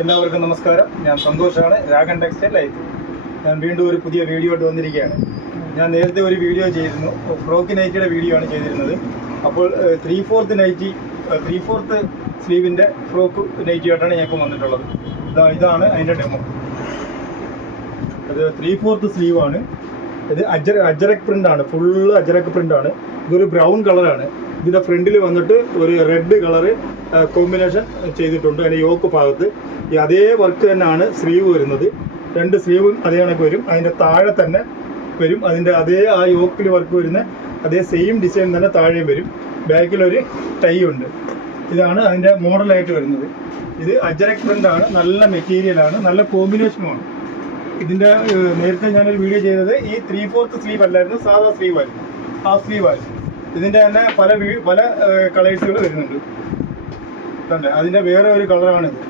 എല്ലാവർക്കും നമസ്കാരം. ഞാൻ സന്തോഷാണ്, രാഗൻ ടെക്സ്റ്റൈൽ ലൈഫ്. ഞാൻ വീണ്ടും ഒരു പുതിയ വീഡിയോ ആയിട്ട് വന്നിരിക്കുകയാണ്. ഞാൻ നേരത്തെ ഒരു വീഡിയോ ചെയ്തിരുന്നു, ഫ്രോക്ക് നൈറ്റിയുടെ വീഡിയോ ആണ് ചെയ്തിരുന്നത്. അപ്പോൾ 3/4 സ്ലീവിൻ്റെ ഫ്രോക്ക് നൈറ്റി ആയിട്ടാണ് ഞാൻ ഇപ്പോൾ വന്നിട്ടുള്ളത്. ഇതാണ് അതിൻ്റെ ഡെമോ. അത് 3/4 സ്ലീവാണ്. ഇത് അജറക് പ്രിൻ്റാണ്, ഫുള്ള് അജറക് പ്രിൻ്റാണ്. ഇതൊരു ബ്രൗൺ കളറാണ്. ഇതിൻ്റെ ഫ്രണ്ടിൽ വന്നിട്ട് ഒരു റെഡ് കളറ് കോമ്പിനേഷൻ ചെയ്തിട്ടുണ്ട്. അതിൻ്റെ യോക്ക് ഭാഗത്ത് അതേ വർക്ക് തന്നെയാണ് സ്ലീവ് വരുന്നത്. 2 സ്ലീവും അതേ കണക്ക് വരും. അതിൻ്റെ താഴെ തന്നെ വരും അതിൻ്റെ അതേ ആ യോക്കിൽ വർക്ക് വരുന്ന അതേ സെയിം ഡിസൈൻ തന്നെ താഴെയും വരും. ബാക്കിലൊരു ടൈ ഉണ്ട്. ഇതാണ് അതിൻ്റെ മോഡലായിട്ട് വരുന്നത്. ഇത് അജറക് പ്രിൻ്റാണ്, നല്ല മെറ്റീരിയലാണ്, നല്ല കോമ്പിനേഷനുമാണ്. ഇതിൻ്റെ നേരത്തെ ഞാനൊരു വീഡിയോ ചെയ്തത് ഈ 3/4 സ്ലീവ് അല്ലായിരുന്നു, സാധാ സ്ലീവായിരുന്നു, ഹാഫ് സ്ലീവായിരുന്നു. ഇതിൻ്റെ തന്നെ പല കളേഴ്സുകൾ വരുന്നുണ്ട്. അതിൻ്റെ വേറെ ഒരു കളറാണിത്.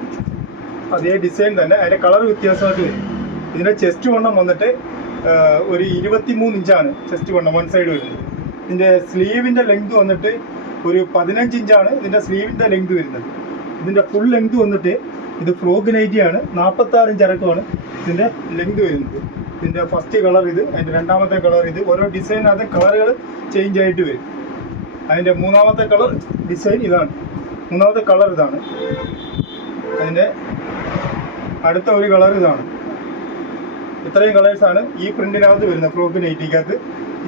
അതേ ഡിസൈൻ തന്നെ, അതിൻ്റെ കളർ വ്യത്യാസമായിട്ട് വരും. ഇതിൻ്റെ ചെസ്റ്റ് വണ്ണം വന്നിട്ട് ഒരു 23 ഇഞ്ചാണ് ചെസ്റ്റ് വണ്ണം വൺ സൈഡ് വരുന്നത്. ഇതിൻ്റെ സ്ലീവിൻ്റെ ലെങ്ത് വന്നിട്ട് ഒരു 15 ഇഞ്ചാണ് ഇതിൻ്റെ സ്ലീവിൻ്റെ ലെങ്ത് വരുന്നത്. ഇതിൻ്റെ ഫുൾ ലെങ്ത് വന്നിട്ട് ഇത് ഫ്രോക്ക് നൈറ്റിയാണ്, 46 ഇഞ്ച് ഇറക്കമാണ് ഇതിൻ്റെ ലെങ്ത് വരുന്നത്. ഇതിൻ്റെ ഫസ്റ്റ് കളർ ഇത്, അതിൻ്റെ രണ്ടാമത്തെ കളർ ഇത്. ഓരോ ഡിസൈനകത്ത് കളറുകൾ ചേഞ്ച് ആയിട്ട് വരും. അതിൻ്റെ മൂന്നാമത്തെ കളർ ഡിസൈൻ ഇതാണ്, മൂന്നാമത്തെ കളർ ഇതാണ്. അതിൻ്റെ അടുത്ത ഒരു കളർ ഇതാണ്. ഇത്രയും കളേഴ്സാണ് ഈ പ്രിൻറ്റിനകത്ത് വരുന്നത്. ഫ്രോക്ക് നൈറ്റിക്കകത്ത്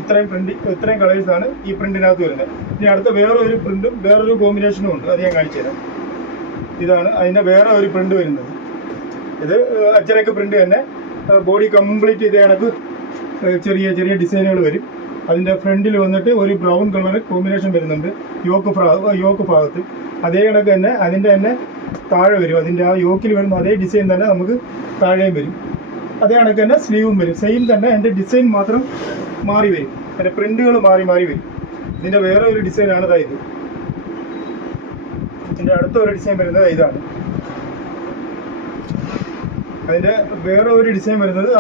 ഇത്രയും കളേഴ്സാണ് ഈ പ്രിൻറ്റിനകത്ത് വരുന്നത്. ഇനി അടുത്ത വേറൊരു പ്രിൻറ്റും വേറൊരു കോമ്പിനേഷനും ഉണ്ട്, അത് ഞാൻ കാണിച്ചു തരാം. ഇതാണ് അതിൻ്റെ വേറെ ഒരു പ്രിൻറ്റ് വരുന്നത്. ഇത് അച്ചരക്ക് പ്രിൻറ്റ് തന്നെ, ബോഡി കംപ്ലീറ്റ് ഇതേ കണക്ക് ചെറിയ ചെറിയ ഡിസൈനുകൾ വരും. അതിൻ്റെ ഫ്രണ്ടിൽ വന്നിട്ട് ഒരു ബ്രൗൺ കളർ കോമ്പിനേഷൻ വരുന്നുണ്ട് യോക്ക് ഭാഗത്ത്. അതേ കണക്ക് തന്നെ അതിൻ്റെ തന്നെ താഴെ വരും. അതിൻ്റെ ആ യോക്കിൽ വരുന്ന അതേ ഡിസൈൻ തന്നെ നമുക്ക് താഴെയും വരും. അതേ കണക്ക് തന്നെ സ്ലീവും വരും. സെയിം തന്നെ, അതിൻ്റെ ഡിസൈൻ മാത്രം മാറി വരും, അതിൻ്റെ പ്രിൻറ്റുകൾ മാറി വരും. ഇതിൻ്റെ വേറെ ഒരു ഡിസൈനാണ് ഇത്. ഇതിൻ്റെ അടുത്ത ഒരു ഡിസൈൻ വരുന്നത് ഇതാണ്. അതിൻ്റെ വേറെ ഒരു ഡിസൈൻ വരുന്നത്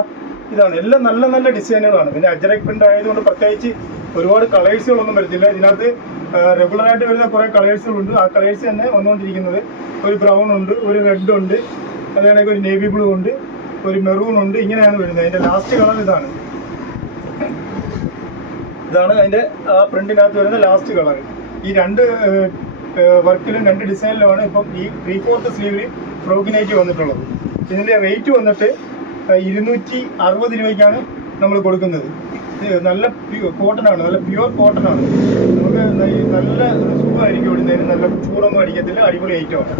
ഇതാണ്. എല്ലാം നല്ല നല്ല ഡിസൈനുകളാണ്. പിന്നെ അജറക് പ്രിൻ്റ് ആയതുകൊണ്ട് പ്രത്യേകിച്ച് ഒരുപാട് കളേഴ്സുകളൊന്നും വരത്തില്ല. ഇതിനകത്ത് റെഗുലറായിട്ട് വരുന്ന കുറേ കളേഴ്സുകളുണ്ട്. ആ കളേഴ്സ് തന്നെ വന്നുകൊണ്ടിരിക്കുന്നത് ഒരു ബ്രൗൺ ഉണ്ട്, ഒരു റെഡ് ഉണ്ട്, അതാണെങ്കിൽ ഒരു നേവി ബ്ലൂ ഉണ്ട്, ഒരു മെറൂൺ ഉണ്ട്. ഇങ്ങനെയാണ് വരുന്നത്. അതിൻ്റെ ലാസ്റ്റ് കളർ ഇതാണ് അതിൻ്റെ ആ പ്രിൻറ്റിനകത്ത് വരുന്ന ലാസ്റ്റ് കളർ. ഈ 2 വർക്കിലും 2 ഡിസൈനിലുമാണ് ഇപ്പം ഈ 3/4 സ്ലീവിൽ ഫ്രോക്ക് നൈറ്റി വന്നിട്ടുള്ളത്. ഇതിൻ്റെ റേറ്റ് വന്നിട്ട് 260 രൂപയ്ക്കാണ് നമ്മൾ കൊടുക്കുന്നത്. നല്ല കോട്ടനാണ്, നല്ല പ്യുവർ കോട്ടനാണ്. നമുക്ക് നല്ല സുഖമായിരിക്കും ഇടുന്നതിന്, നല്ല ചൂടൊന്നും അടിക്കത്തില്ല, അടിപൊളി ഐറ്റമാണ്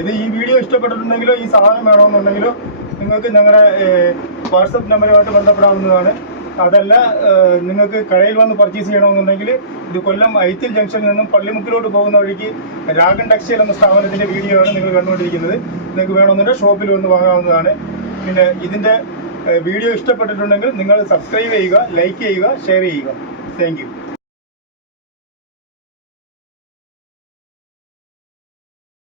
ഇത്. ഈ വീഡിയോ ഇഷ്ടപ്പെട്ടിട്ടുണ്ടെങ്കിലോ ഈ സാധനം വേണമെന്നുണ്ടെങ്കിലോ നിങ്ങൾക്ക് ഞങ്ങളുടെ വാട്സപ്പ് നമ്പറുമായിട്ട് ബന്ധപ്പെടാവുന്നതാണ്. അതല്ല നിങ്ങൾക്ക് കടയിൽ വന്ന് പർച്ചേസ് ചെയ്യണമെന്നുണ്ടെങ്കിൽ ഇത് കൊല്ലം ഐത്തിൽ ജംഗ്ഷനിൽ നിന്നും പള്ളിമുക്കിലോട്ട് പോകുന്ന വഴിക്ക് രാഗൻ ടെക്സ്റ്റൈൽ എന്ന സ്ഥാപനത്തിൻ്റെ വീഡിയോ ആണ് നിങ്ങൾ കണ്ടുകൊണ്ടിരിക്കുന്നത്. നിങ്ങൾക്ക് വേണമെന്നുണ്ടെങ്കിൽ ഷോപ്പിൽ വന്ന് വാങ്ങാവുന്നതാണ്. പിന്നെ ഇതിൻ്റെ വീഡിയോ ഇഷ്ടപ്പെട്ടിട്ടുണ്ടെങ്കിൽ നിങ്ങൾ സബ്സ്ക്രൈബ് ചെയ്യുക, ലൈക്ക് ചെയ്യുക, ഷെയർ ചെയ്യുക. Thank you.